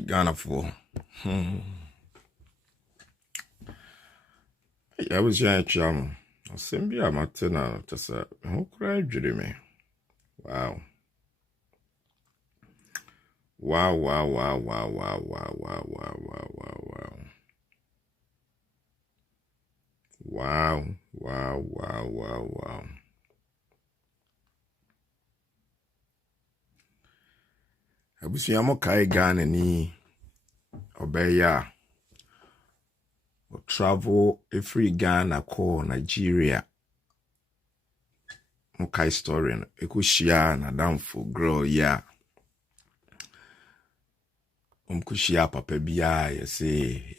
Ghana for. I was young chum. I send me a matina to say, who cried me? Wow. Wow, wow, wow, wow, wow, wow, wow, wow, wow, wow, wow. Wow, wow, wow, wow, wow. I was young Kai Ghana ni Obeya. Travel a free Ghana call Nigeria. Mokai story no ekushia na damfo grow ya. Umkushia papa bia you say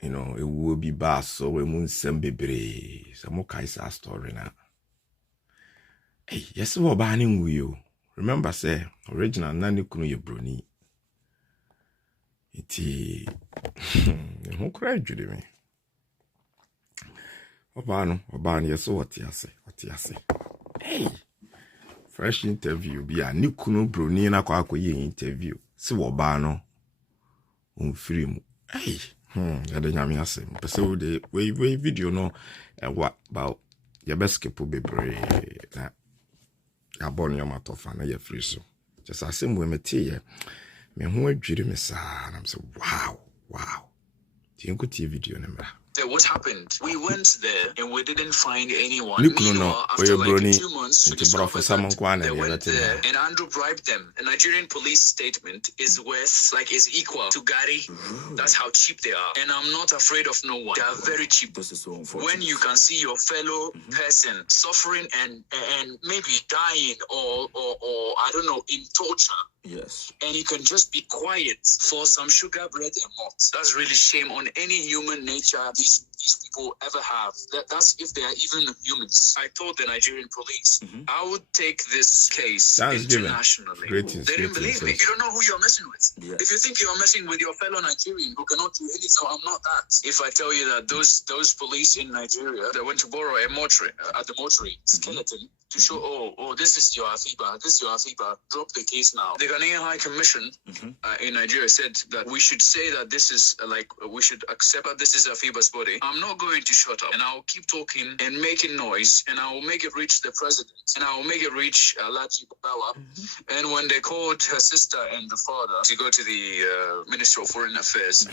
it will be bass so we mun sembebre. So mokai sa story na. Hey, yes we bani you. Remember say original nani kunu ye broni. Iti who cried you me. Obano, yes, what you say. Hey, fresh interview be a new kunu bruni na kwa interview. Si Obano free. Hey, yada nyame asem. Pese de we video no what about your best kepo bebre na abon your matofa na ye free so. Just asem we mete me ho adwiri me sa na say wow. Ti video na mra. What happened? We went there and we didn't find anyone. Meanwhile, after like 2 months, we discovered that they went there and Andrew bribed them. A Nigerian police statement is equal to Gary. That's how cheap they are. And I'm not afraid of no one. They are very cheap. This is so unfortunate. When you can see your fellow person suffering and maybe dying or I don't know, in torture. Yes. And you can just be quiet for some sugar, bread, and malt. That's really shame on any human nature these people ever have. That's if they are even humans. I told the Nigerian police I would take this case internationally. They didn't believe me. You don't know who you're messing with. Yes. If you think you're messing with your fellow Nigerian who cannot do anything, so I'm not that. If I tell you that those police in Nigeria, they went to borrow a mortuary at the mortuary skeleton to show, this is your Afiba, drop the case now. The Ghanaian High Commission in Nigeria said that we should say that this is we should accept that this is Afiba's body. I'm not going to shut up, and I'll keep talking and making noise, and I will make it reach the president, and I will make it reach Alaji Babawa. And when they called her sister and the father to go to the Minister of Foreign Affairs,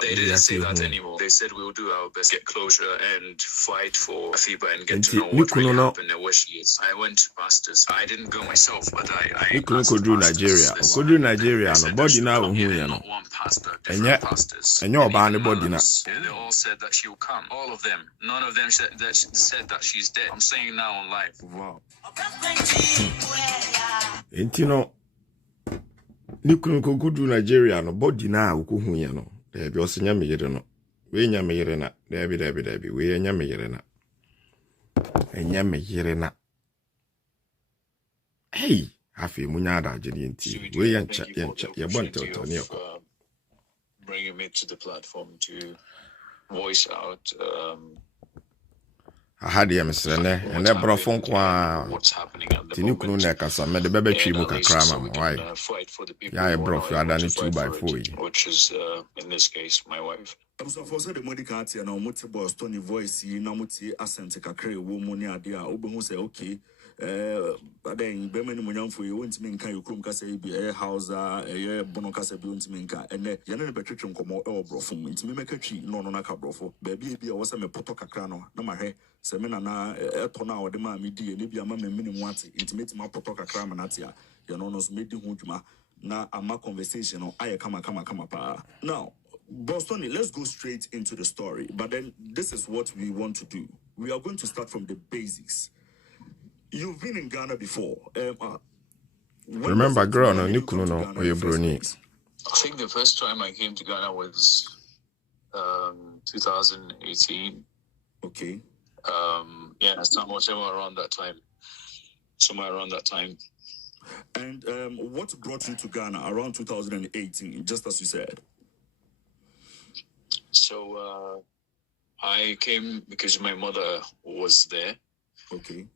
they didn't say that anymore. They said we'll do our best, get closure, and fight for Afiba and get to know what really happened and where she is. I went to pastors. I didn't go myself, but I could do Nigeria. Could do Nigeria. No body now not one pastor, different pastors. And you're body now. They all said that she will come. All of them. None of them said that she's dead. I'm saying now on live. Wow. And Nikun could do Nigeria. No body now. No. There be also Yamayerano. We Yamayerana. There be. We Yamayerana. And Yamayerana. Hey, Hafi Munyada Jedi. We yancha. Bringing me to the platform to voice out. I had the Amsterdam and that brought phone qua. What's happening at the moment? Made the baby tree muka krama. Why? Fight for the people. Yeah, bro. You had done it 2x4. Which is in this case my wife. I'm so for the medical tea and multi boss Tony voice. You muti accent kakre woman idea. Obu say okay. But then Bremen Munyan for you won't mean can you come case be a house a bonocasa built minka and then Yanan Patrician come or brofum into me make a tree no brofo. Baby be a was a potoka crano, no my hair, semina na tona or the mammy dear, maybe a mamma minimum once intimate my potoka cramanatia. Your nonos made the hujma na a ma conversation or I come pa. Now, Boston, let's go straight into the story. But then this is what we want to do. We are going to start from the basics. You've been in Ghana before. Remember, girl, or your brony? I think the first time I came to Ghana was 2018. Okay. Somewhere around that time. And what brought you to Ghana around 2018, just as you said? So I came because my mother was there. Okay.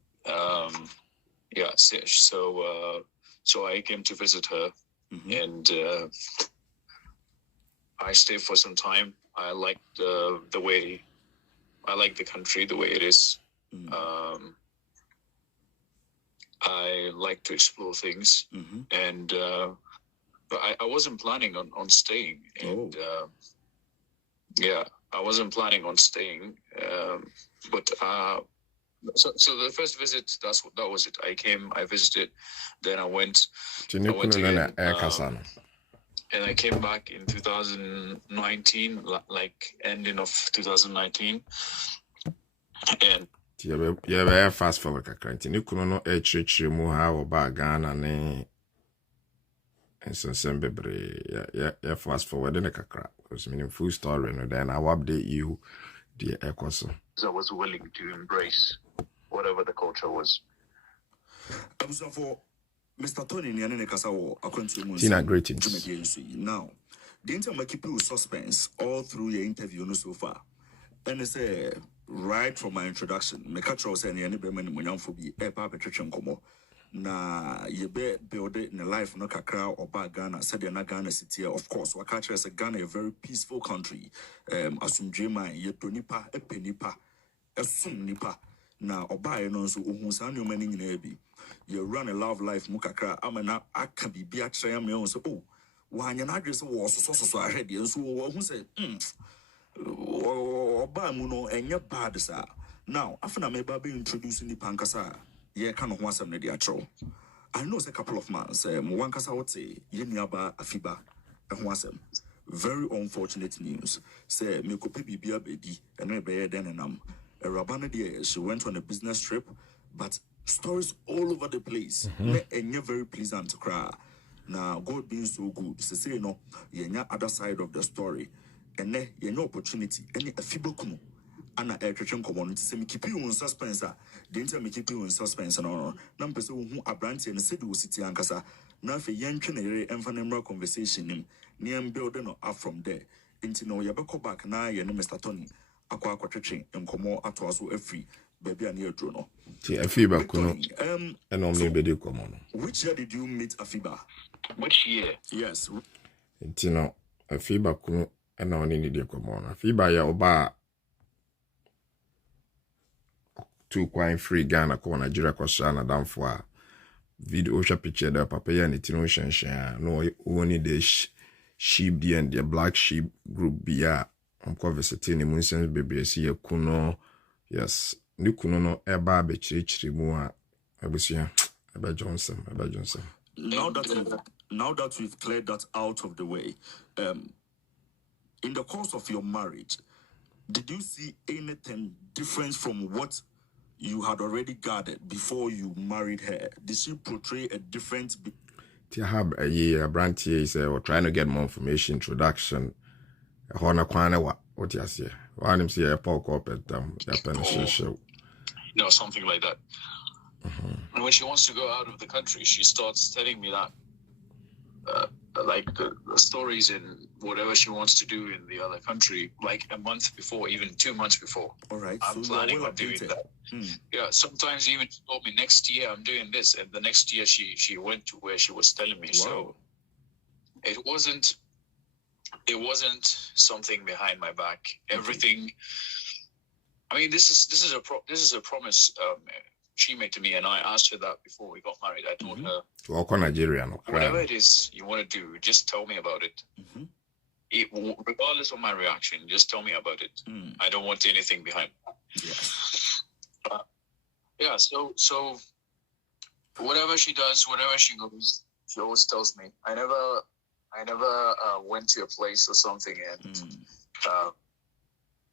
So I came to visit her, and I stayed for some time. I liked the way, I like the country the way it is. I like to explore things, and but I wasn't planning on staying. And yeah, I wasn't planning on staying. But so the first visit, that was it. I came, I visited, then I went again, and I came back in 2019, like ending of 2019, and yeah, fast forward kakranti ni kuno no chire mu ha oba Ghana ne ensensem bebre ya fast forward ne kakra because meaning full story no then I will update you the ekoso. I was willing to embrace whatever the culture was. So for Mr. Tony Nianene Kasawo, Tina, greetings. Now, the interview keep you suspense all through your interview so far. And it's right from my introduction, me catch us any bemen munyamfo bi e pa betwetwe nkomo na ye be build it in a life no kakra oba Ghana said na Ghana city. Of course we catch us Ghana a very peaceful country. Asumdwe man ye tonipa epenipa esum nipa na oba ye no so ohun sa no mani nyina bi you run a love life mu kakra amana aka bibia kyerɛ me so oh wanya na adwe so wo so ahwede nso wo hu say oba mu no enye bad sa now after me ba be introduce ni pankasa ye ka no ho asem ne de atro I know a couple of months mo wankasa wote ye nuaba Afiba ho asem very unfortunate news say me kope bibia bedi ene be ye den nam Rabana there she went on a business trip but stories all over the place enye very pleasant to cry now God being so good say no ye other side of the story. And then you know opportunity any Afiba kuno ana atwetwe nkomo say me keep you in suspense the inter me keep you in suspense no number so hu abrante and said wo city ankasa na fe yentwe na yere emfa number conversation nim neam build no up from there into no ye beko back na ye ne Mr. Tony akwa twetwe nkomo ato so afri baby an ye dro no ti Afiba kuno and on me be de komo no which year did you meet Afiba? Which year? Yes, you know Afiba kuno and on any day come on. Afiba ya oba two quite free Ghana ko Nigeria ko shana down for video osha picture da papa ya nitino shan no only the sheep the and the black sheep group bia on conversity mun sense bebre si ya kuno yes ni kuno no eba be chiri mu a abusia eba Johnson. Now that we've cleared that out of the way, in the course of your marriage, did you see anything different from what you had already gathered before you married her? Did she portray a different? Have a year, Branty is trying to get more information, introduction. Hona kwana what you say? One him see a pork up at show. You know, something like that. And when she wants to go out of the country, she starts telling me that. Like the stories and whatever she wants to do in the other country, like a month before, even 2 months before. All right, I'm planning on doing that. Yeah, sometimes even she told me next year I'm doing this, and the next year she went to where she was telling me. Wow. So it wasn't something behind my back. Everything. I mean, this is a promise. She made to me, and I asked her that before we got married. I told her, whatever it is you want to do, just tell me about it. Regardless of my reaction, just tell me about it. I don't want anything behind. Yeah. So whatever she does, wherever she goes, she always tells me. I never went to a place or something, and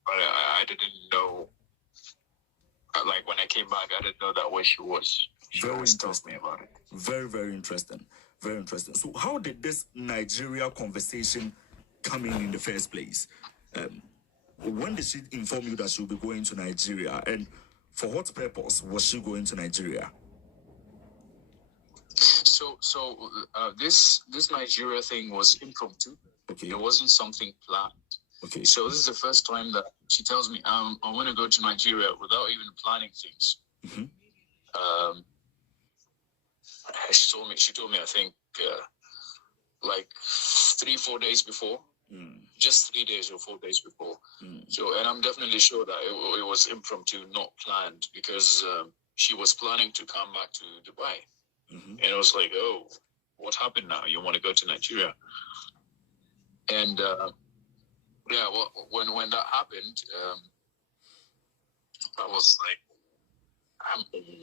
I didn't know. Like when I came back, I didn't know that where she was. She always tells me about it. Very, very interesting. Very interesting. So how did this Nigeria conversation come in the first place? When did she inform you that she will be going to Nigeria? And for what purpose was she going to Nigeria? So this Nigeria thing was impromptu. Okay. It wasn't something planned. Okay. So this is the first time that she tells me I want to go to Nigeria without even planning things. She told me I think like 3-4 days before. just 3 days or 4 days before. So, and I'm definitely sure that it was impromptu, not planned, because she was planning to come back to Dubai. And it was like, oh, what happened now? You want to go to Nigeria? And yeah, well, when that happened, I was like,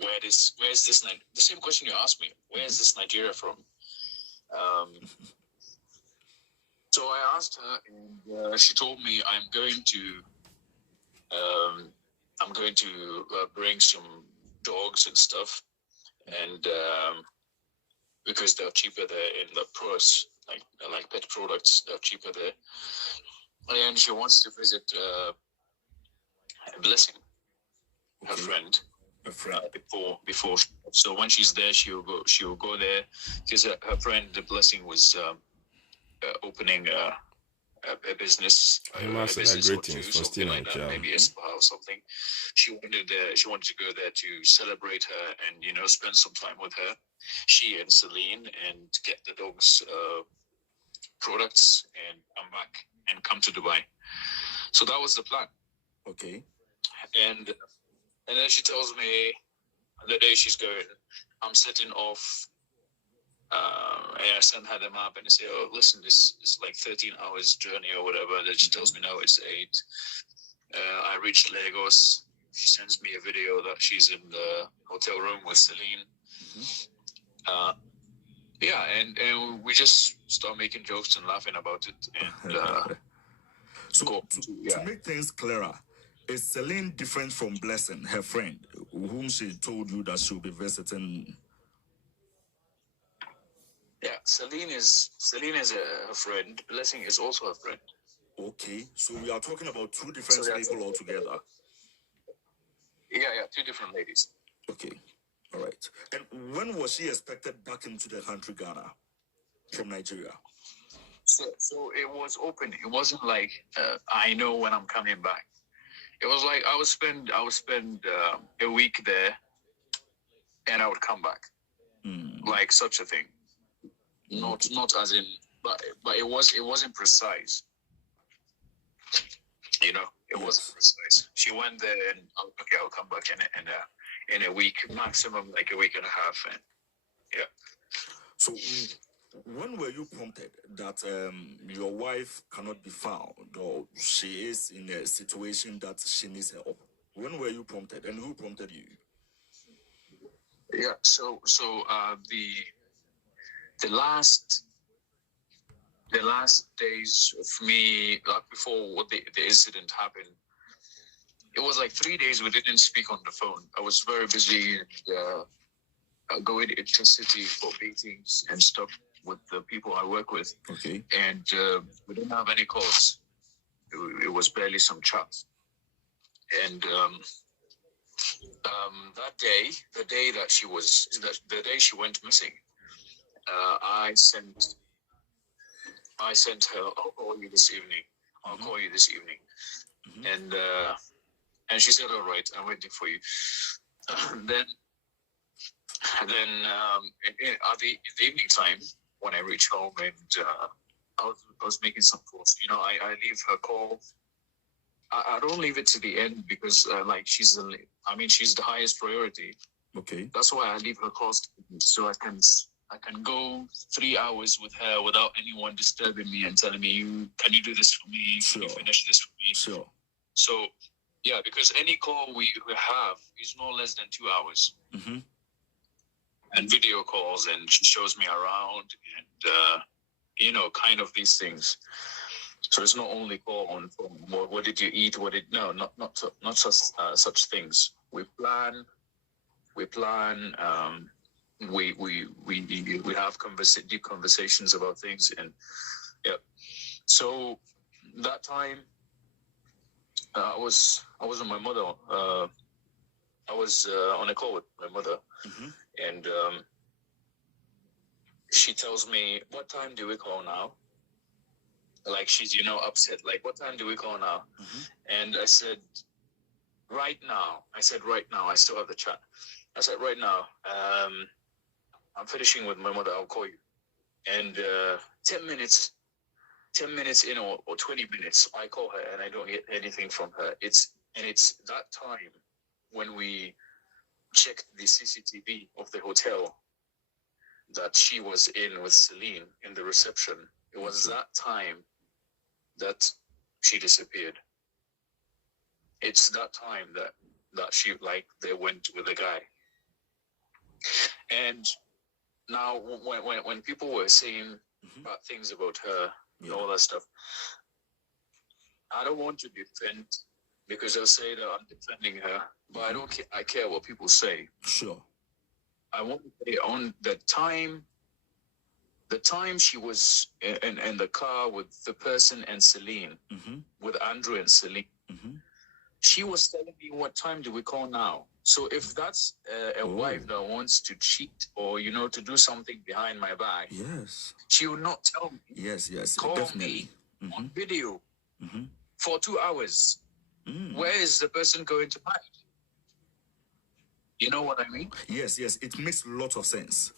where's this? The same question you asked me. Where is this Nigeria from? So I asked her, and she told me I'm going to bring some dogs and stuff, and because they're cheaper there in the pros, like pet products, they're cheaper there. And she wants to visit Blessing, her friend. Before. So when she's there, she'll go there because her friend, the Blessing, was opening a business. Greetings for something like that, maybe a spa or something. She wanted to go there to celebrate her and spend some time with her. She and Celine, and get the dogs products and come back and come to Dubai. So that was the plan. Okay. And then she tells me the day she's going, I'm setting off. I send her the map and I say, oh, listen, this is like 13 hours journey or whatever. Then she tells me, no, it's 8. I reached Lagos. She sends me a video that she's in the hotel room with Celine. Yeah, and we just start making jokes and laughing about it. And so to make things clearer, is Celine different from Blessing, her friend, whom she told you that she'll be visiting? Yeah, Celine is a friend. Blessing is also a friend. Okay, so we are talking about 2 different people altogether. Yeah, 2 different ladies. Okay, all right. And when was she expected back into the country, Ghana, from Nigeria? So it was open. It wasn't like I know when I'm coming back. It was like I would spend a week there, and I would come back, like such a thing. Not as in, but it wasn't precise. It wasn't precise. She went there, and okay, I'll come back in a week, maximum like a week and a half, and yeah. So when were you prompted that your wife cannot be found, or she is in a situation that she needs help? When were you prompted, and who prompted you? Yeah, so the last days of me, like before what the incident happened, it was like 3 days we didn't speak on the phone. I was very busy going into city for meetings and stuff with the people I work with. Okay. And we didn't have any calls. It was barely some chats. And that day, the day she went missing, I sent her, I'll call you this evening. And she said, all right, I'm waiting for you. Then at the evening time, when I reach home, and I was making some calls. I leave her call. I don't leave it to the end because she's the highest priority. Okay. That's why I leave her calls so I can go 3 hours with her without anyone disturbing me and telling me, can you do this for me? Sure. Can you finish this for me? Sure. So yeah, because any call we have is no less than 2 hours. And video calls, and she shows me around, and kind of these things. So it's not only call on phone. What did you eat? Not such things. We plan. We have deep conversations about things, and yeah. So that time, I was with my mother. I was on a call with my mother, and she tells me, "What time do we call now?" Like she's upset. Like, what time do we call now? And I said, right now. I still have the chat. I said, right now. I'm finishing with my mother. I'll call you. And 10 minutes. 10 minutes in or 20 minutes, I call her and I don't get anything from her. It's that time when we checked the CCTV of the hotel that she was in with Celine in the reception. It was that time that she disappeared. It's that time that she, like, they went with the guy. And now when people were saying bad things about her and all that stuff, I don't want to defend, because they'll say that I'm defending her, but I don't care. I care what people say. Sure. I want to say on the time she was in the car with the person and Celine, with Andrew and Celine, she was telling me, what time do we call now? So if that's a wife that wants to cheat or, to do something behind my back, yes, she would not tell me. Yes, call definitely. me on video for 2 hours. Where is the person going to hide? You know what I mean? Yes, it makes a lot of sense.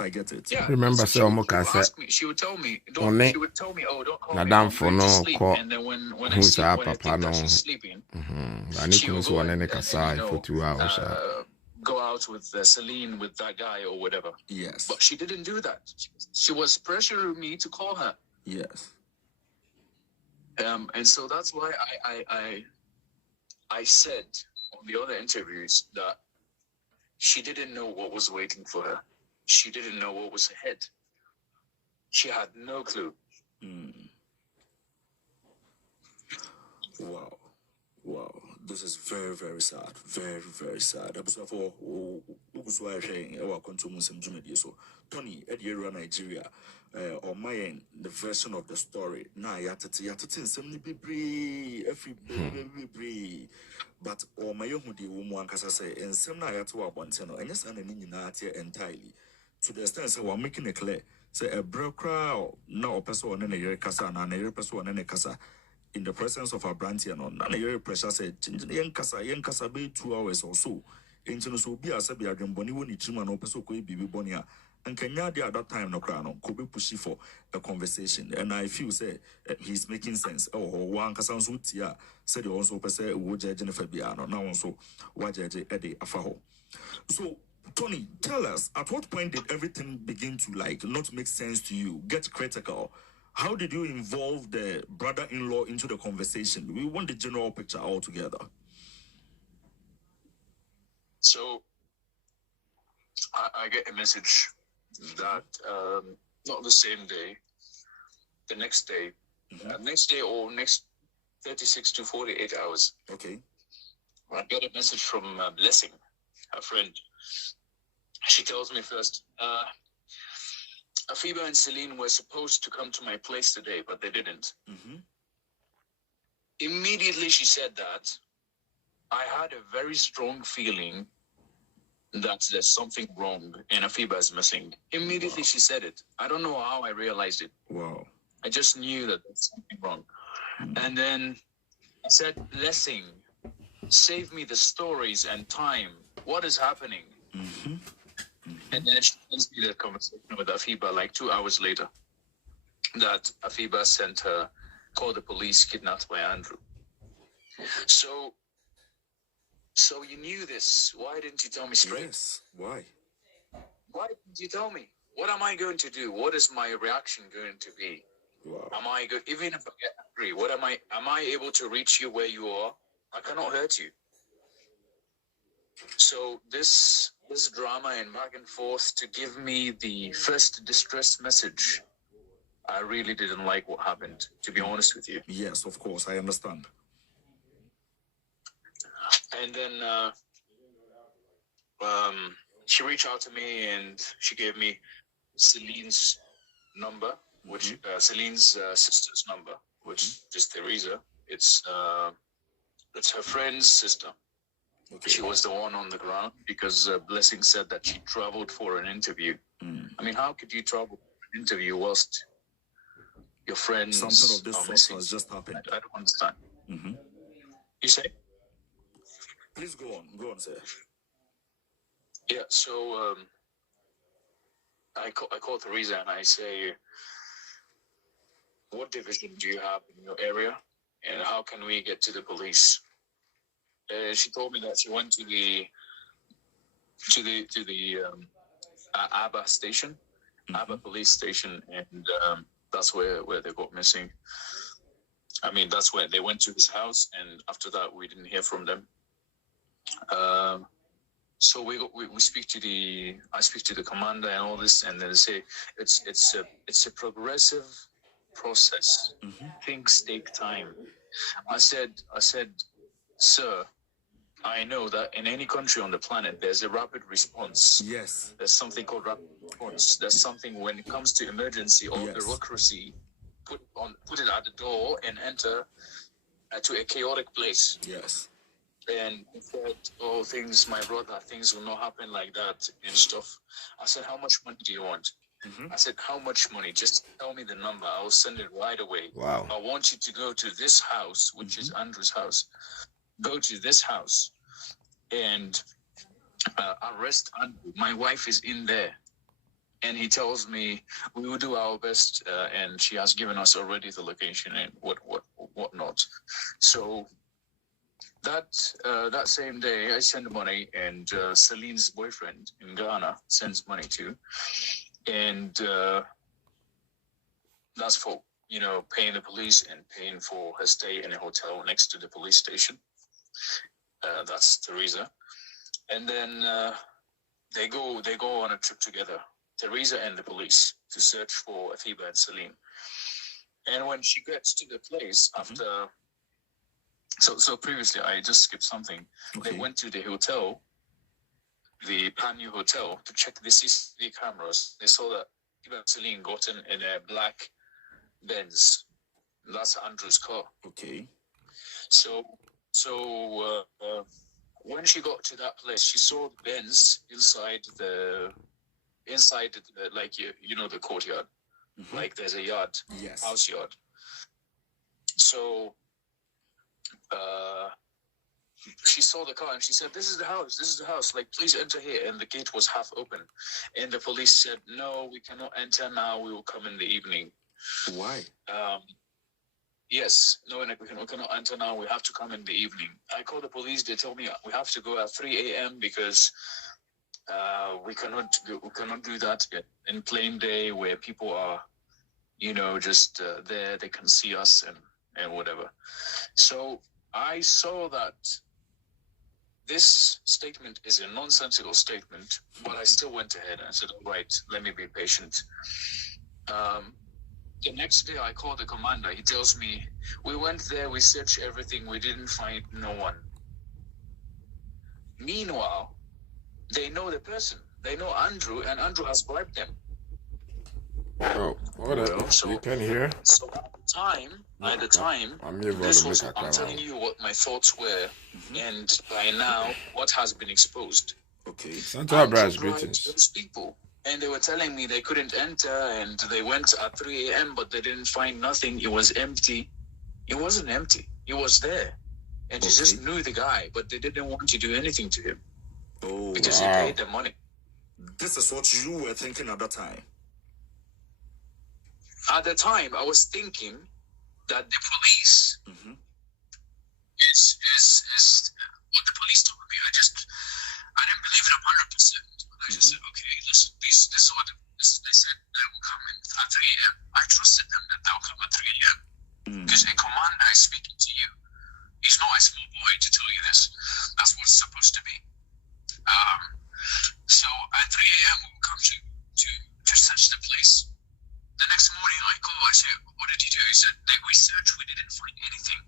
I get it. Yeah. Remember, she would ask me. She would tell me. She would tell me, "Oh, don't call me. I'm going to sleep." And then when I sleep, when I think that she's sleeping, she will go and for 2 hours. Go out with Celine, with that guy or whatever. Yes. But she didn't do that. She was pressuring me to call her. Yes. And so that's why I said on the other interviews that she didn't know what was waiting for her. She didn't know what was ahead. She had no clue. Wow. This is very, very sad. Very, very sad. Tony, Ediera, Nigeria, or my the version of the story. Now, yatati, some every but or my young woman, as I say, and some Nayatu Abanteno, and yes, and entirely. To the extent we're making it clear. Say a broker, no person in a year casa, and a person in a casa. In the presence of a brandy and on a pressure said, Yen Casa be 2 hours or so. Into so be a Sabia Boni when it's human or Peso Baby Bonia. And Kenya at that time no crown could be pushy for a conversation. And I feel say he's making sense. Oh, one Casan's Utia said you also per would Jennifer Biano, now also Waja Eddie Afaho. So Tony, tell us, at what point did everything begin to not make sense to you, get critical? How did you involve the brother-in-law into the conversation? We want the general picture altogether. So, I get a message that not the same day, the next day, or next 36 to 48 hours. Okay. I get a message from Blessing, her friend. She tells me first, Afiba and Celine were supposed to come to my place today, but they didn't. Immediately she said that, I had a very strong feeling that there's something wrong and Afiba is missing. Immediately she said it. I don't know how I realized it. Wow. I just knew that there's something wrong. And then I said, Blessing, save me the stories and time. What is happening? And then she tells me that conversation with Afiba 2 hours later, that Afiba sent her, called the police, kidnapped by Andrew. So you knew this. Why didn't you tell me straight? Yes. Why? Why didn't you tell me? What am I going to do? What is my reaction going to be? Wow. Even if I get angry, am I able to reach you where you are? I cannot hurt you. So this drama and back and forth to give me the first distress message, I really didn't like what happened, to be honest with you. Yes, of course, I understand. And then she reached out to me and she gave me Celine's number, which Celine's sister's number, which is Teresa. It's her friend's sister. Okay. She was the one on the ground because Blessing said that she traveled for an interview. I mean, how could you travel for an interview whilst your friends something of this are sort missing? has just happened? I don't understand. You say? Please go on, sir. Yeah, so I call Teresa and I say, what division do you have in your area, and how can we get to the police? She told me that she went to the Aba station, Aba police station, and that's where they got missing. I mean, that's where they went to his house, and after that, we didn't hear from them. So we speak to I speak to the commander and all this, and then they say it's a progressive process. Things take time. I said, sir, I know that in any country on the planet, there's a rapid response. Yes. There's something called rapid response. There's something when it comes to emergency or bureaucracy, put it at the door and enter to a chaotic place. Yes. And he said, oh, my brother, things will not happen like that and stuff. I said, how much money do you want? I said, how much money? Just tell me the number. I'll send it right away. Wow. I want you to go to this house, which is Andrew's house. Go to this house and arrest Andrew. My wife is in there. And he tells me we will do our best, and she has given us already the location and whatnot. So that same day, I send money, and Celine's boyfriend in Ghana sends money too, and that's for paying the police and paying for her stay in a hotel next to the police station. That's Teresa, and then they go on a trip together, Teresa and the police, to search for Afiba and Celine. And when she gets to the place after, so previously I just skipped something. Okay. They went to the hotel, the Panyu Hotel, to check the CCTV cameras. They saw that Afiba and Celine got in a black Benz. That's Andrew's car. Okay. So when she got to that place, she saw the Benz inside the the courtyard, like there's a yard, house yard. So she saw the car and she said, this is the house, like please enter here. And the gate was half open, and the police said, no, we cannot enter now, we will come in the evening. Why? Yes, no, we cannot enter now, we have to come in the evening. I called the police, they told me we have to go at 3 a.m. because we cannot do that in plain day where people are, just there, they can see us and whatever. So I saw that this statement is a nonsensical statement, but I still went ahead and said, all right, let me be patient. The next day I called the commander. He tells me, we went there, we searched everything, we didn't find no one. Meanwhile, they know the person. They know Andrew, and Andrew has bribed them. Oh, what you can hear? So at the time, I'm telling you what my thoughts were, and by now, what has been exposed. Okay. Santa Bryce, greetings. Those people, and they were telling me they couldn't enter, and they went at 3 a.m., but they didn't find nothing. It was empty. It wasn't empty. It was there. And they just knew the guy, but they didn't want to do anything to him. Oh, because he paid the money. This is what you were thinking at that time. At the time, I was thinking that the police is what the police told me. I didn't believe it 100%. I just said, okay, listen, this is what they said. They will come in at 3 a.m. I trusted them that they'll come at 3 a.m. Because a commander is speaking to you. He's not a small boy to tell you this. That's what it's supposed to be. So at 3 a.m. we will come to search the place. The next morning I call, I say, what did you do? He said, we searched, we didn't find anything.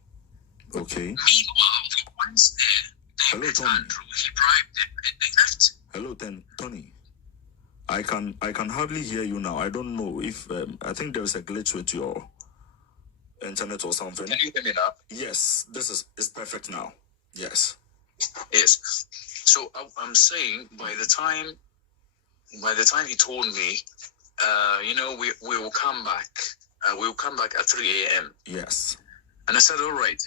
Okay. Meanwhile, the ones there, they met Andrew, he bribed them, and they left. Hello, Tony. I can hardly hear you now. I don't know if I think there is a glitch with your internet or something. Can you hear me now? Yes, it's perfect now. Yes. Yes. So I'm saying by the time he told me, we will come back. We will come back at 3 a.m. Yes. And I said, all right.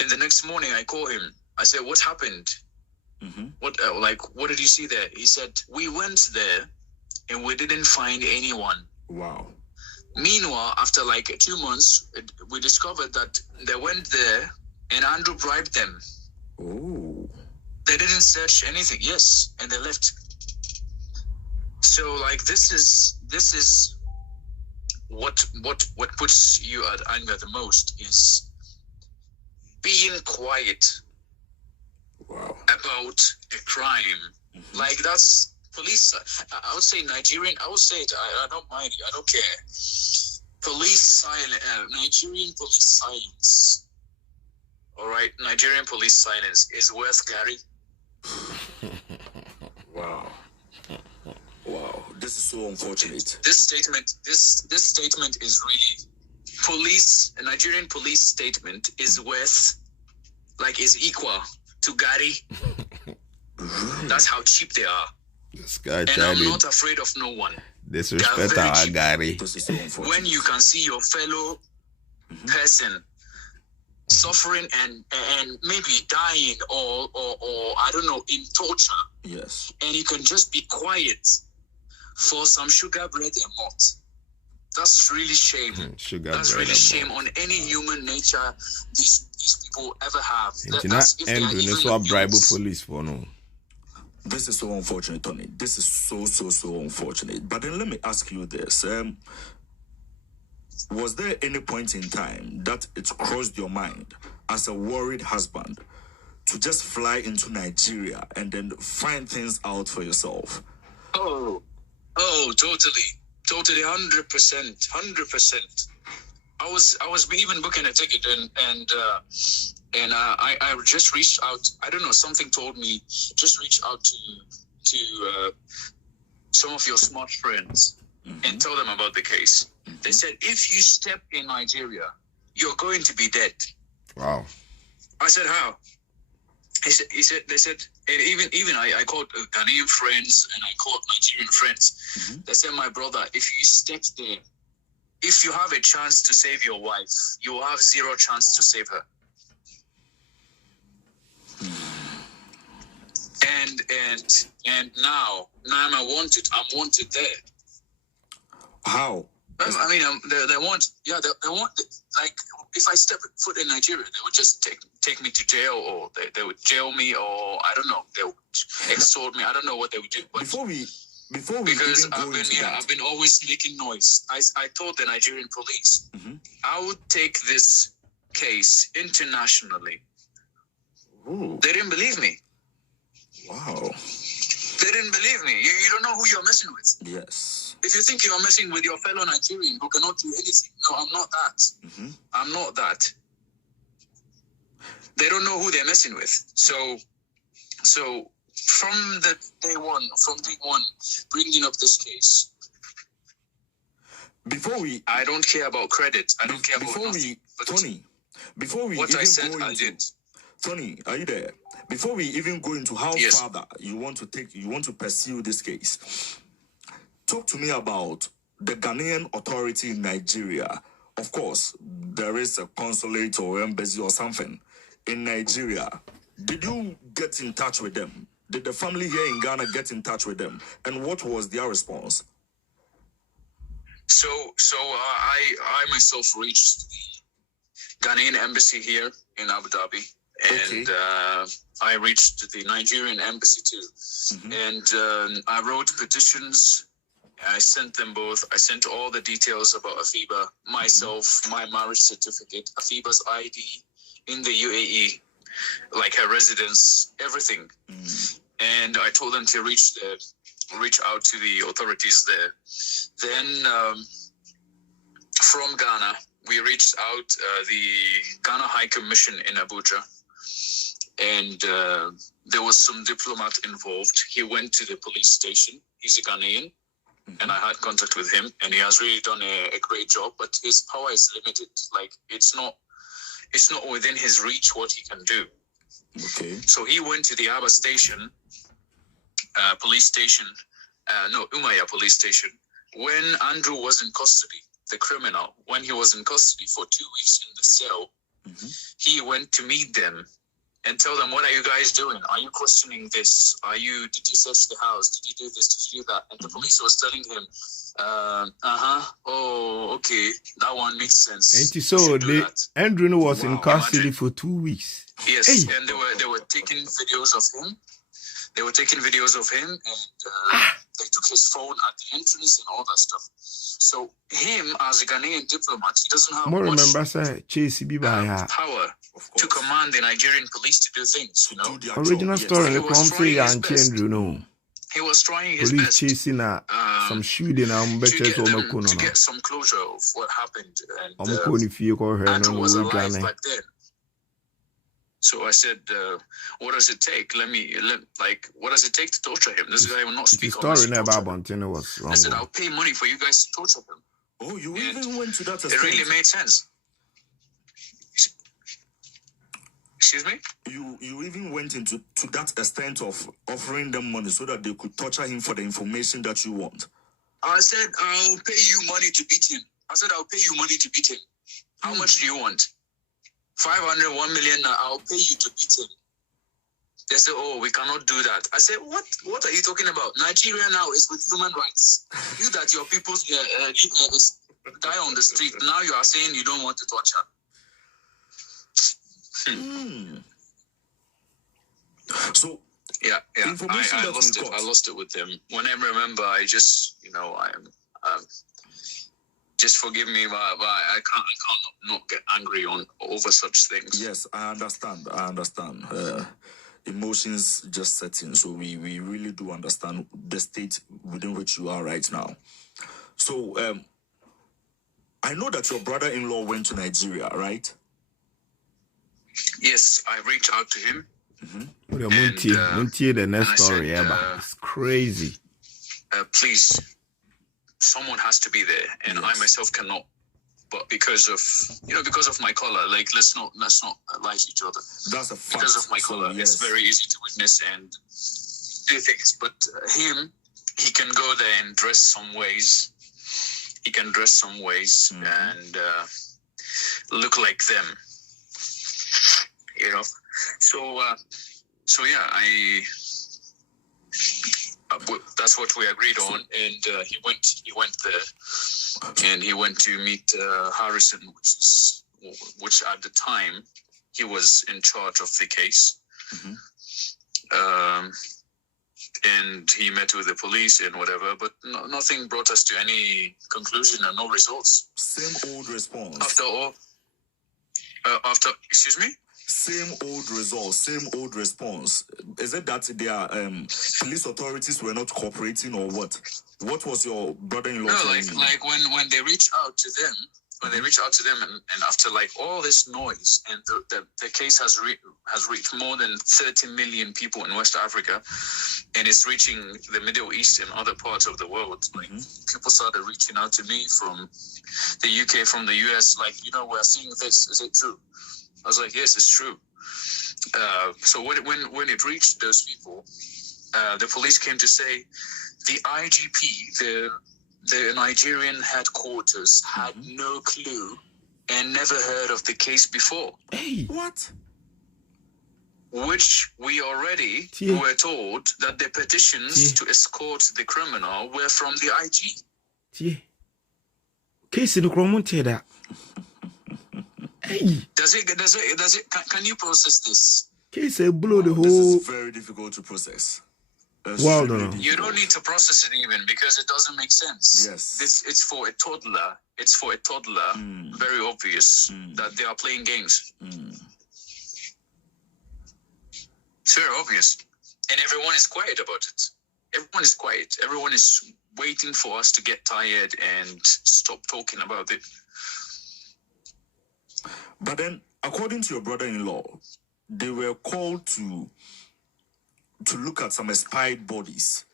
And the next morning I call him. I said, what happened? What did you see there? He said, we went there and we didn't find anyone. Wow. Meanwhile, after like 2 months, we discovered that they went there and Andrew bribed them. Oh. They didn't search anything. Yes, and they left. So like this is what puts you at anger the most is being quiet about a crime. Like that's police. I would say Nigerian. I would say it. I don't mind. I don't care. Police silence. Nigerian police silence. All right, Nigerian police silence is worth Gary. Wow. This is so unfortunate. This statement is really a Nigerian police statement is equal to Gary. That's how cheap they are. This guy and I'm not afraid of no one. Disrespect our Gary. When you can see your fellow person suffering and maybe dying or I don't know, in torture. Yes. And you can just be quiet for some sugar, bread, and malt. That's really shame. That's really shame on any human nature these people ever have. That's if they are even bribe police for no. This is so unfortunate, Tony. This is so unfortunate. But then let me ask you this. Was there any point in time that it crossed your mind as a worried husband to just fly into Nigeria and then find things out for yourself? Oh, totally, 100%. I was even booking a ticket and I just reached out. I don't know, something told me just reach out to some of your smart friends and tell them about the case. They said, if you step in Nigeria, you're going to be dead. Wow. I said, how? They said, and even I called Ghanaian friends and I called Nigerian friends. They said, my brother, if you step there, if you have a chance to save your wife, you will have zero chance to save her. And now I'm wanted there. How? I mean, they want, like, if I step foot in Nigeria, they would just take me to jail, or they would jail me, or I don't know, they would extort me. I don't know what they would do. But before we because I've been always making noise. I told the Nigerian police I would take this case internationally. Ooh. They didn't believe me. Wow. They didn't believe me. You don't know who you're messing with. Yes. If you think you're messing with your fellow Nigerian who cannot do anything, no, I'm not that. I'm not that. They don't know who they're messing with. So from day one, bringing up this case. I don't care about credit. I don't care about nothing. What I said, I did. Tony, are you there? Before we even go into how far you want to pursue this case, talk to me about the Ghanaian authority in Nigeria. Of course, there is a consulate or embassy or something in Nigeria. Did you get in touch with them? Did the family here in Ghana get in touch with them? And what was their response? So I myself reached the Ghanaian embassy here in Abu Dhabi. And I reached the Nigerian embassy too. And I wrote petitions. I sent them both. I sent all the details about Afiba, myself, my marriage certificate, Afiba's ID in the UAE, like her residence, everything. And I told them to reach out to the authorities there. Then from Ghana, we reached out the Ghana High Commission in Abuja. And there was some diplomat involved. He went to the police station. He's a Ghanaian. And I had contact with him. And he has really done a great job. But his power is limited. Like, it's not within his reach what he can do. Okay. So he went to the Aba station, police station. Umaya police station. When Andrew was in custody, the criminal, when he was in custody for 2 weeks in the cell, he went to meet them and tell them, what are you guys doing? Are you questioning this? Did you search the house? Did you do this? Did you do that? And the police was telling him, oh, okay, that one makes sense. And so Andrew was in custody for 2 weeks. Yes, hey. And they were taking videos of him. They were taking videos of him, and they took his phone at the entrance and all that stuff. So him, as a Ghanaian diplomat, he doesn't have much power to command the Nigerian police to do things, you know. Original story, he was trying his best chasing some shooting to get some closure of what happened. And Andrew was alive back then. So I said, what does it take? What does it take to torture him? This guy will not speak on this. I said, I'll pay money for you guys to torture him. Oh, you even went to that extent? It really made sense. Excuse me? You even went to that extent of offering them money so that they could torture him for the information that you want. I said, I'll pay you money to beat him. How much do you want? 500, 1 million, I'll pay you to beat him. They said, oh, we cannot do that. I said, what are you talking about? Nigeria now is with human rights. You that your people die on the street. Now you are saying you don't want to torture. So yeah. I lost it with them. When I remember, I just, just forgive me, but I can't not get angry over such things. Yes, I understand. Emotions just set in, so we really do understand the state within which you are right now. So I know that your brother-in-law went to Nigeria, right? Yes, I reached out to him. The next story ever. It's crazy. Please, someone has to be there, and I myself cannot. But because of my color, let's not lie to each other. That's a fact. Because of my color, it's very easy to witness and do things. But he can go there and dress some ways. He can dress some ways and look like them. So yeah, that's what we agreed on, and he went there, and he went to meet Harrison, which at the time he was in charge of the case, and he met with the police and whatever, but nothing brought us to any conclusion and no results. Same old response. Excuse me? Same old results, same old response. Is it that their police authorities were not cooperating, or what? What was your brother-in-law saying? No, like when they reach out to them, and after all this noise, and the case has reached more than 30 million people in West Africa, and it's reaching the Middle East and other parts of the world. People started reaching out to me from the UK, from the US, we're seeing this. Is it true? I was like, yes, it's true. So when it reached those people, the police came to say the IGP, the Nigerian headquarters, had no clue and never heard of the case before. Hey, what? Which we already were told that the petitions to escort the criminal were from the IG. Case in the that. Hey. Does it? Can you process this? Case blow the whole. This is very difficult to process. Well done. You don't need to process it even, because it doesn't make sense. Yes. It's for a toddler. Very obvious that they are playing games. It's very obvious, and everyone is quiet about it. Everyone is quiet. Everyone is waiting for us to get tired and stop talking about it. But then, according to your brother-in-law, they were called to look at some expired bodies,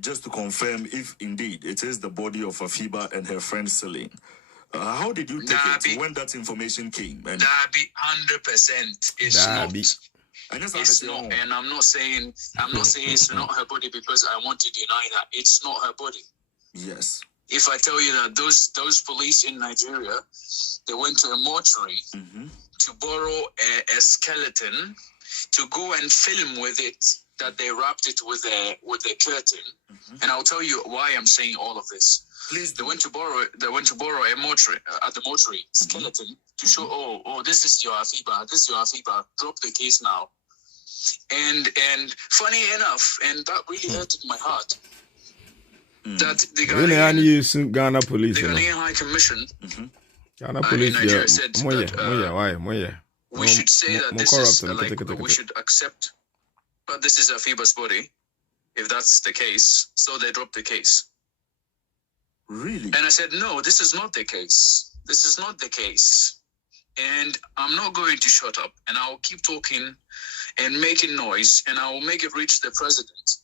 just to confirm if indeed it is the body of Afiba and her friend Celine. How did you take it when that information came? And that be 100% is not. It's not, and I'm not saying it's not her body because I want to deny that it's not her body. Yes. If I tell you that those police in Nigeria, they went to a mortuary to borrow a skeleton to go and film with it, that they wrapped it with a curtain. And I'll tell you why I'm saying all of this. Please. They went to borrow a mortuary at the mortuary skeleton to show, oh, this is your Afiba, this is your Afiba. Drop the case now. And funny enough, and that really hurted my heart. That the Ghana police, the Ghanaian High Commission, Ghana police, in Nigeria said that we should say that this is we should accept that this is Afiba's body, if that's the case. So they dropped the case. Really? And I said, no, this is not the case. This is not the case. And I'm not going to shut up. And I'll keep talking and making noise, and I will make it reach the president.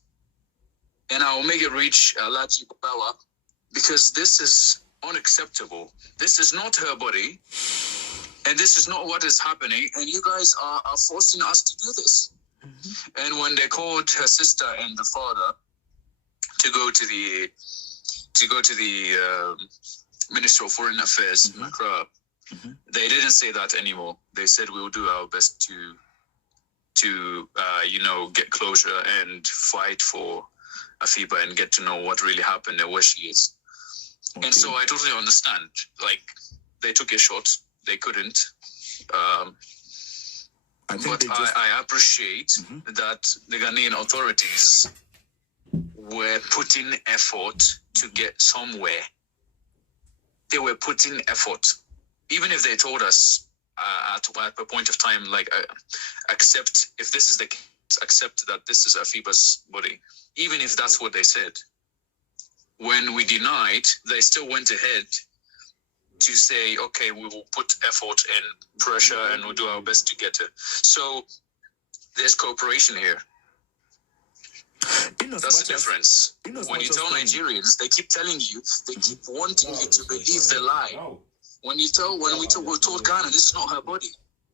And I will make it reach Alaji Bawa, because this is unacceptable. This is not her body, and this is not what is happening. And you guys are forcing us to do this. And when they called her sister and the father to go to the Minister of Foreign Affairs in Accra, they didn't say that anymore. They said we'll do our best to get closure and fight for Afiba and get to know what really happened and where she is. And so I totally understand. Like, they took a shot, they couldn't. I appreciate that the Ghanaian authorities were putting effort to get somewhere. They were putting effort. Even if they told us at a point of time, like, accept, if this is the case, accept that this is Afiba's body. Even if that's what they said. When we denied, they still went ahead to say, okay, we will put effort and pressure and we'll do our best to get her. So there's cooperation here. That's the difference. When you tell Nigerians, they keep telling you, they keep wanting you to believe the lie. When we told Ghana, this is not her body.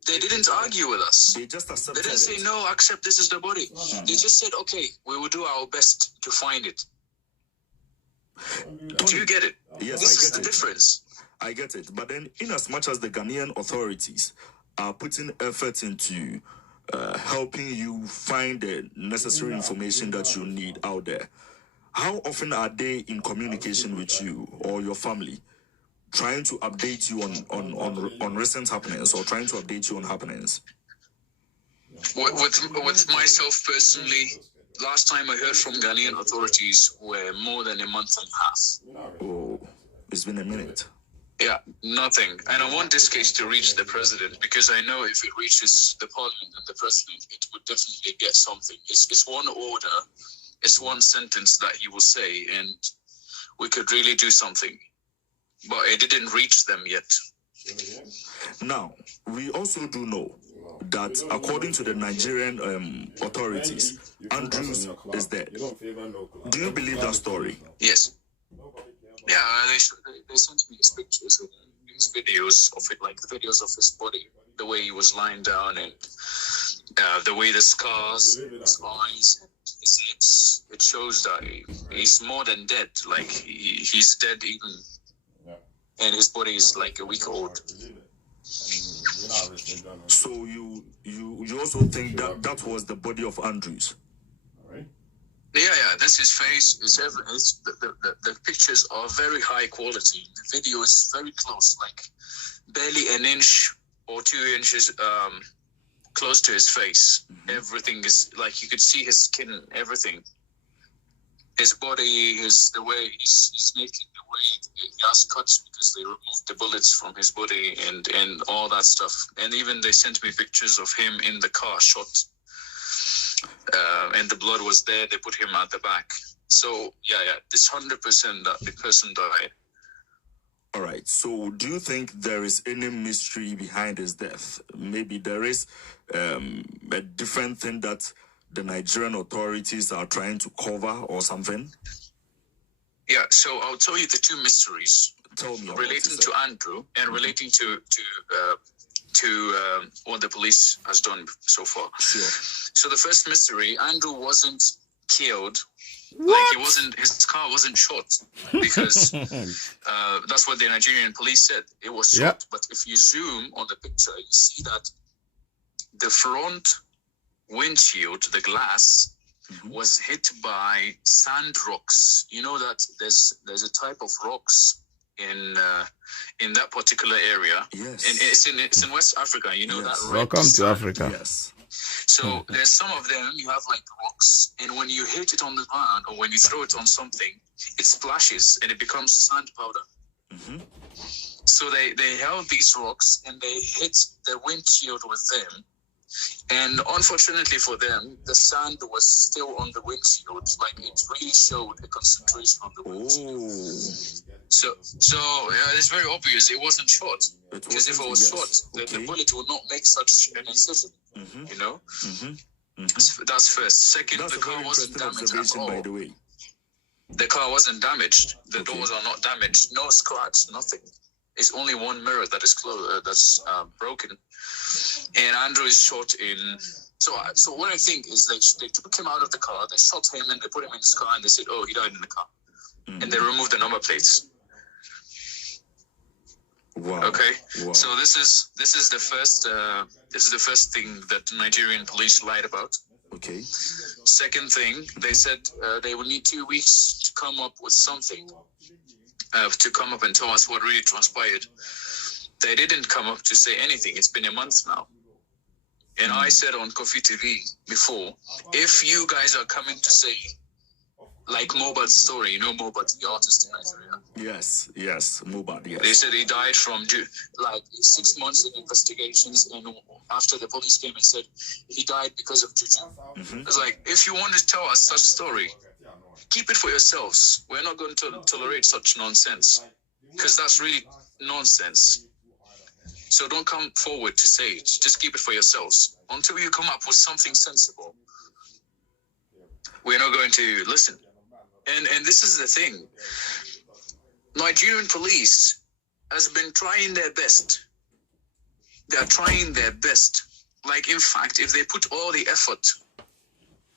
They didn't argue with us. They just accepted. They didn't say, no, accept this is the body. They just said, okay, we will do our best to find it. Do you get it? Yes, this is the difference. I get it. But then, in as much as the Ghanaian authorities are putting effort into helping you find the necessary information that you need out there, how often are they in communication with you or your family, trying to update you on recent happenings or trying to update you on happenings? With myself personally, last time I heard from Ghanaian authorities were more than a month and a half. Oh, it's been a minute. Yeah, nothing. And I want this case to reach the president, because I know if it reaches the parliament and the president, it would definitely get something. It's one order, it's one sentence that he will say, and we could really do something. But it didn't reach them yet. Now, we also do know that according to the Nigerian authorities, Andrews is dead. Do you believe that story? Yes. Yeah, they sent me his pictures, his videos of it, like the videos of his body, the way he was lying down, and the way the scars, his eyes, and his lips. It shows that he's more than dead. Like he's dead even, and his body is like a week old. So you also think that was the body of Andrews? Yeah. That's his face. The pictures are very high quality. The video is very close, like barely an inch or 2 inches close to his face. Everything is like you could see his skin, everything. His body, the way he's naked, the way he has cuts because they removed the bullets from his body and all that stuff. And even they sent me pictures of him in the car shot. And the blood was there. They put him at the back. So, yeah, this 100% that the person died. All right. So, do you think there is any mystery behind his death? Maybe there is a different thing that the Nigerian authorities are trying to cover or something? Yeah. So, I'll tell you the two mysteries. Tell me. Relating to Andrew and relating to what the police has done so far. Sure. So the first mystery, Andrew wasn't killed. What? Like his car wasn't shot because that's what the Nigerian police said. It was shot. Yep. But if you zoom on the picture, you see that the front windshield, the glass, was hit by sand rocks. You know that there's a type of rocks in that particular area. Yes. And it's in West Africa. You know that. Welcome to Africa. Yes. So there's some of them, you have like rocks, and when you hit it on the ground or when you throw it on something, it splashes and it becomes sand powder. So they held these rocks and they hit the windshield with them. And unfortunately for them, the sand was still on the windshield. Like it really showed a concentration on the windshield. So it's very obvious it wasn't shot. Because if it was shot, the bullet would not make such an incision. You know? That's first. Second, the car wasn't damaged at all. By the way. The car wasn't damaged. The doors are not damaged. No scratch, nothing. It's only one mirror that is that's broken. And Andrew is shot in. So what I think is they took him out of the car, they shot him, and they put him in his car, and they said, "Oh, he died in the car," and they removed the number plates. Wow. Okay. Wow. So this is the first thing that Nigerian police lied about. Okay. Second thing, they said they will need 2 weeks to come up with something, to come up and tell us what really transpired. They didn't come up to say anything. It's been a month now. And I said on Coffee TV before, if you guys are coming to say, like Mobat's story, you know Mobat, the artist in Nigeria? Yes, Mobat, yes. They said he died from, like, 6 months of investigations, and after the police came and said he died because of juju. It's like, if you want to tell us such story, keep it for yourselves. We're not going to tolerate such nonsense, because that's really nonsense. So don't come forward to say it. Just keep it for yourselves. Until you come up with something sensible, we're not going to listen. And this is the thing. Nigerian police has been trying their best. They're trying their best. Like, in fact, if they put all the effort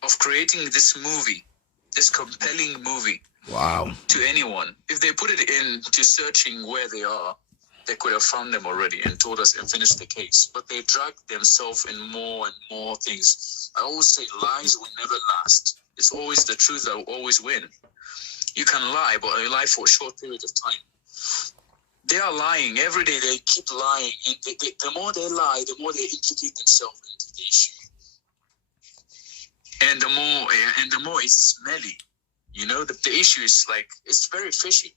of creating this movie, this compelling movie, to anyone, if they put it into searching where they are, they could have found them already and told us and finished the case. But they dragged themselves in more and more things. I always say lies will never last. It's always the truth that will always win. You can lie, but you lie for a short period of time. They are lying. Every day they keep lying. And the more they lie, the more they implicate themselves into the issue. And the more it's smelly. You know, the issue is like, it's very fishy.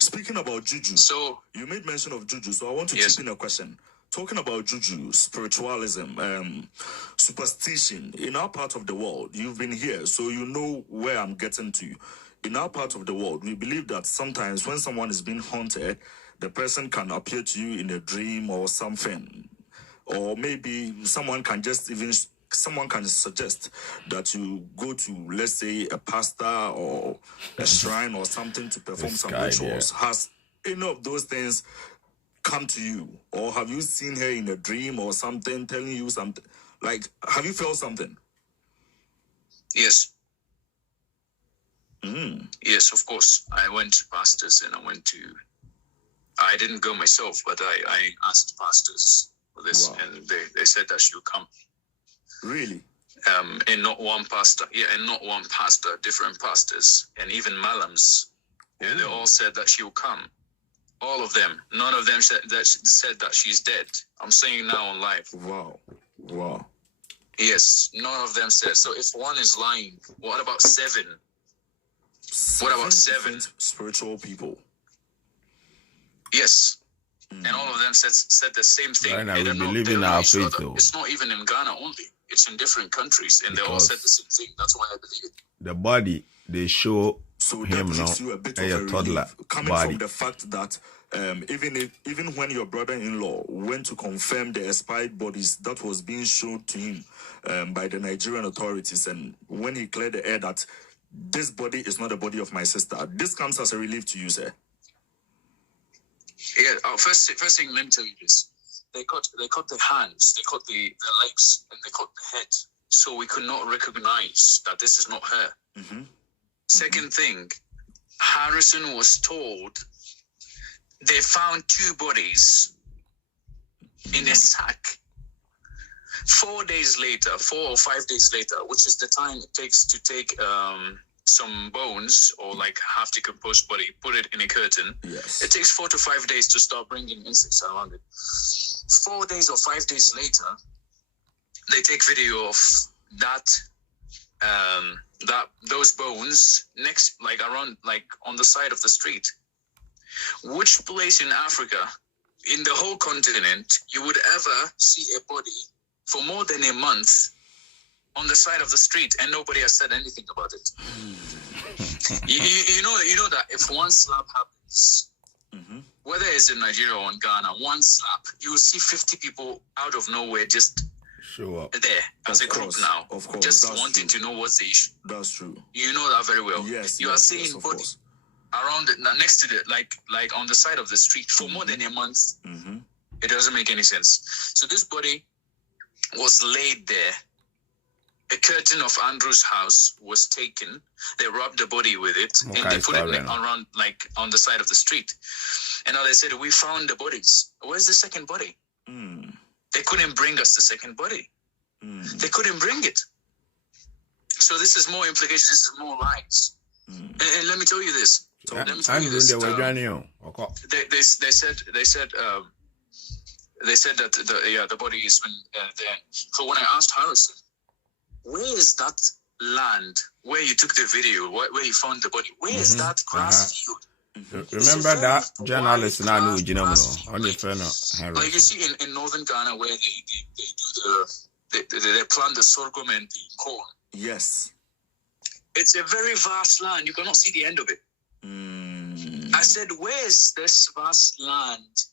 Speaking about juju, so you made mention of juju, so I want to chip in a question. Talking about juju, spiritualism, superstition, in our part of the world, you've been here, so you know where I'm getting to. In our part of the world, we believe that sometimes when someone is being haunted, the person can appear to you in a dream or something. Or maybe someone can suggest that you go to, let's say, a pastor or a shrine or something to perform some rituals. Has any of those things come to you? Or have you seen her in a dream or something telling you something? Like, have you felt something? Yes. Yes, of course. I went to pastors and I didn't go myself, but I asked pastors for this, and they said that she would come. Really? And not one pastor. Yeah, and not one pastor, different pastors, and even malams. Yeah, they all said that she will come. All of them. None of them said that she's dead. I'm saying now on live. Wow. Yes, none of them said. So if one is lying, what about 7? What about 7 spiritual people? Yes. And all of them said the same thing. Right now, we believe in our faith, though. It's not even in Ghana only. It's in different countries, and they all said the same thing. That's why I believe it. The body, they show him now, a toddler coming body. From the fact that even when your brother-in-law went to confirm the expired bodies that was being shown to him by the Nigerian authorities, and when he cleared the air that this body is not the body of my sister, this comes as a relief to you, sir. Yeah. First thing, let me tell you this: they cut the hands, they cut the legs, and they cut the head, so we could not recognize that this is not her. Second thing, Harrison was told they found 2 bodies in a sack. 4 days later, 4 or 5 days later, which is the time it takes to take some bones or like half decomposed body, put it in a curtain. Yes. It takes 4 to 5 days to start bringing insects around it. 4 days or 5 days later, they take video of those bones next, like around, like on the side of the street. Which place in Africa, in the whole continent, you would ever see a body for more than a month on the side of the street and nobody has said anything about it? you know that if one slap happens, whether it's in Nigeria or in Ghana, one slap, you will see 50 people out of nowhere just show up there as a group now, of course, just wanting to know what's the issue. That's true. You know that very well. Yes, you are seeing body around it, next to it, like on the side of the street for more than a month. It doesn't make any sense. So this body was laid there. A curtain of Andrew's house was taken. They rubbed the body with it, and they put it around, like on the side of the street. And now they said, we found the bodies. Where's the second body? They couldn't bring us the second body. They couldn't bring it. So this is more implications. This is more lies. And let me tell you this. They said that the body has been there. So when I asked Harrison, where is that land where you took the video, where you found the body? Where is that grass field? Remember that journalist now knew on the phone. Like you see in northern Ghana where they plant the sorghum and the corn. Yes. It's a very vast land. You cannot see the end of it. I said, where is this vast land?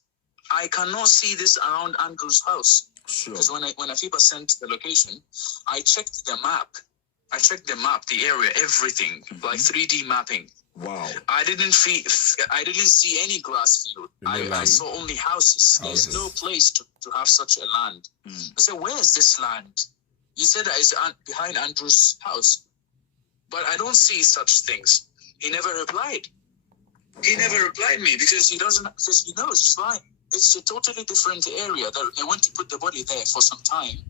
I cannot see this around Andrew's house. Because when Afiba sent the location, I checked the map. The area, everything, like 3D mapping. Wow. I didn't see any grass field. I saw only houses. There's no place to have such a land. I said, where is this land? You said that it's behind Andrew's house. But I don't see such things. He never replied. He never replied me because he knows it's fine. It's a totally different area. They went to put the body there for some time,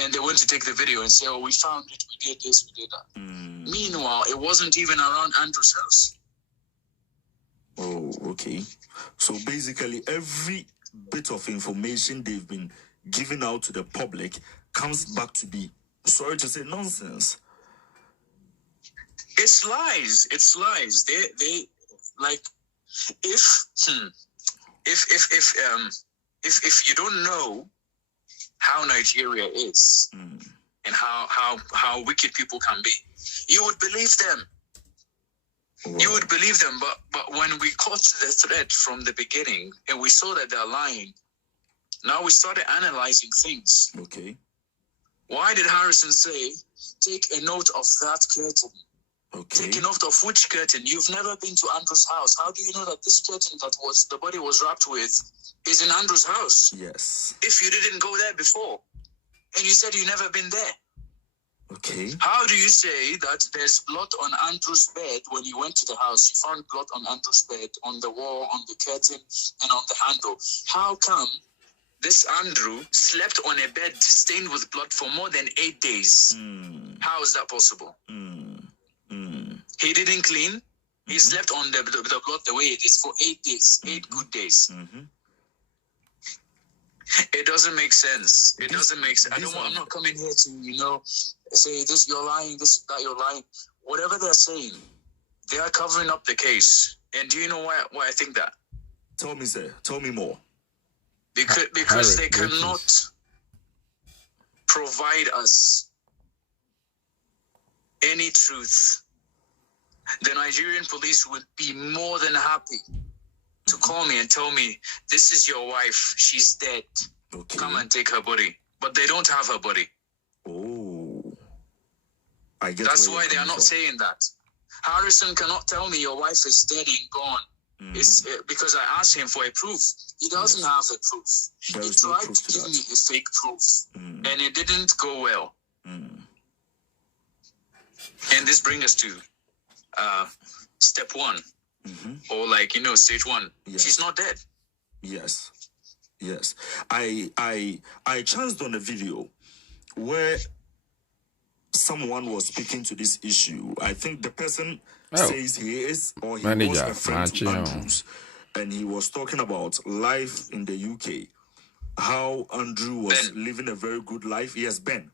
and they went to take the video and say, oh, we found it, we did this, we did that. Meanwhile, it wasn't even around Andrew's house. Oh, okay. So basically, every bit of information they've been giving out to the public comes back to be, sorry to say, nonsense. It's lies. It's lies. They like if you don't know how Nigeria is and how wicked people can be, you would believe them. Wow. You would believe them, but when we caught the thread from the beginning and we saw that they're lying, now we started analyzing things. Okay. Why did Harrison say, take a note of that curtain? Okay. Take a note of which curtain? You've never been to Andrew's house. How do you know that this curtain that the body was wrapped with is in Andrew's house? Yes. If you didn't go there before, and you said you've never been there. Okay. How do you say that there's blood on Andrew's bed when you went to the house? You found blood on Andrew's bed, on the wall, on the curtain, and on the handle. How come this Andrew slept on a bed stained with blood for more than 8 days? How is that possible? He didn't clean. He slept on the blood the way it is for 8 days, 8 good days. It doesn't make sense. It doesn't make sense. I'm not coming here to, say this, you're lying, this, that, you're lying. Whatever they're saying, they are covering up the case. And do you know why I think that? Tell me, sir. Tell me more. Because they cannot provide us any truth. The Nigerian police would be more than happy to call me and tell me, this is your wife, she's dead. Okay. Come and take her body. But they don't have her body. Oh. I guess that's why they are not saying that. Harrison cannot tell me your wife is dead and gone. It's because I asked him for a proof. He doesn't have a proof. He tried to give me a fake proof. And it didn't go well. And this brings us to step one, or stage one. Yes. She's not dead. Yes. I chanced on a video where someone was speaking to this issue. I think the person says he is, or he was a friend to Andrews, and he was talking about life in the UK, how Andrew was living a very good life. Yes, Ben.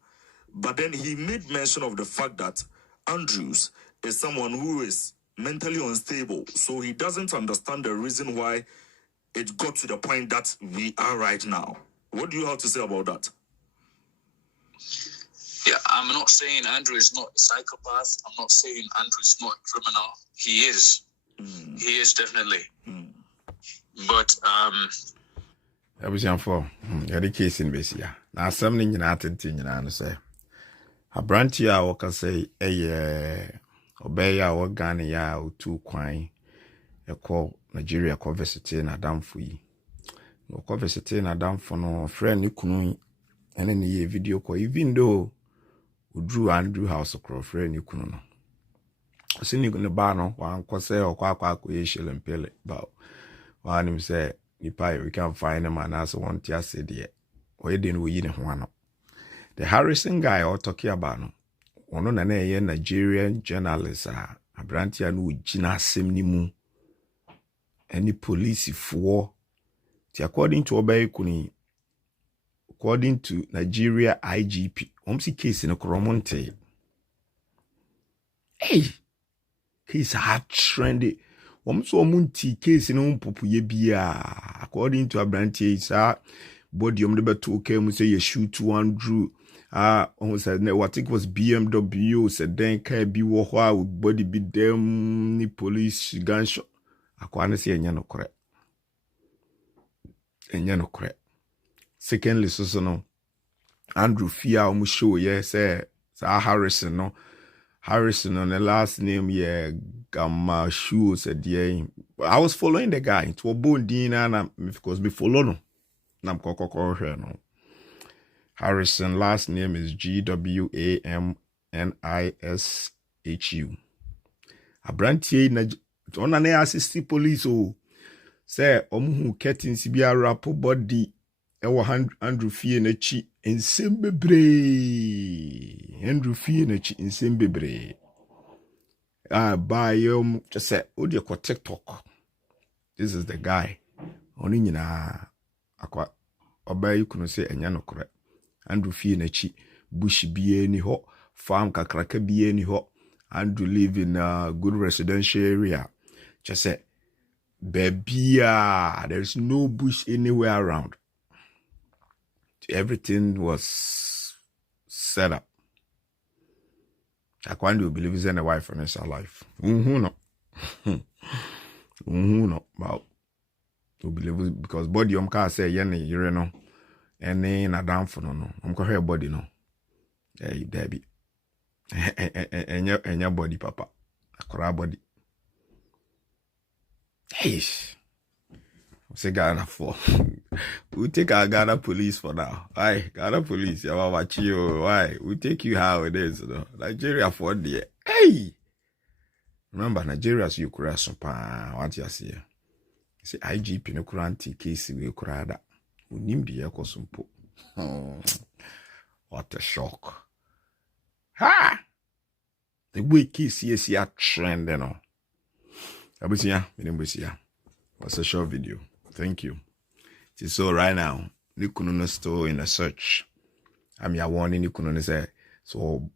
But then he made mention of the fact that Andrews is someone who is mentally unstable, so he doesn't understand the reason why it got to the point that we are right now. What do you have to say about that? Yeah, I'm not saying Andrew is not a psychopath. I'm not saying Andrew is not a criminal. He is. He is definitely. But I was young for the case in Bessia. Now, something in attitude, and say, a branch ya, or can say, obey our Ghana or 2 quine, a call Nigeria conversity and a damn free. No conversity and a damn for no friend you couldn't any video call, even though. Drew Andrew House across friend you couldn't know. Seen you in the barn, one quase or quack shell and pele about one him say, Nipai, we can't find a man as one tia said yet. Or didn't we in one. The Harrison guy or talking about no. One on a Nigerian journalist, a brantia no Gina Semnimu. Any police for according to Obey Kuni. According to Nigeria IGP, Omsi case in a Koromonte. Hey, case hard trendy. Omso Munti case in Umpupu Yebia. According to a branch, body the better came say you shoot one Drew. Almost said what it was BMW, said then can be with body be them ni police gunshot. Akwana say no correct. No correct. Secondly, so no Andrew Fia almost show say Harrison no Harrison on the last name Gamma Shoe said I was following the guy to a bone dinner because me follow no nam kokoko no Harrison last name is GWAMNISHU. A brantie na on an assist police say omu curtains be a rap body. Ewa Andrew Fie na chi ensembebre Andrew Fie na chi ensembebre by just say odi ko TikTok. This is the guy oni nyina akwa obay kuno say enya no kore Andrew Fie na chi bush bie ni ho farm kakraka bie ni ho Andrew live in a good residential area. Just say baby there's no bush anywhere around. Everything was set up. I can't do believe in a wife and his life. No. No. About to believe because body car say yenny you know and na down for no. I'm going her body no. Hey Debbie. And your body papa. A cry body. Hey. Say Ghana for. We take our Ghana police for now. Why? Ghana police, why? We take you how it is, you know. Nigeria for the hey. Remember, Nigeria's you could what you see. Say IGP no kuranti case we kurada. We nim the echo sumpo. What a shock. Ha! The way case is a trend, you know. Abusia, what's a short video? Thank you. So right now, Nikuno still in a search. I'm ya warning Nikuno say so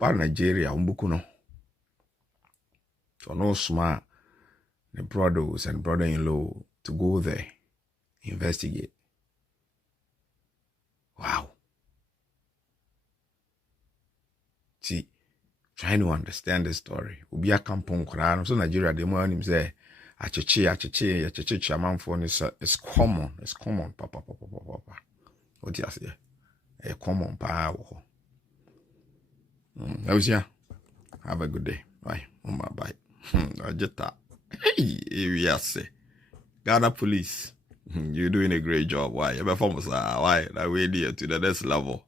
bad Nigeria umbukuno. So no smart the brothers and brother-in-law to go there, investigate. Wow. See, trying to understand the story. Ubi a kampong kran so Nigeria the more him say acheche chairman for is common. It's common, papa. What do you say? A common pa. Have a good day. Bye. Bye. Ajeta. Hey, yes. Ghana police. You're doing a great job. Why? You're performance. Why? That way there to the next level.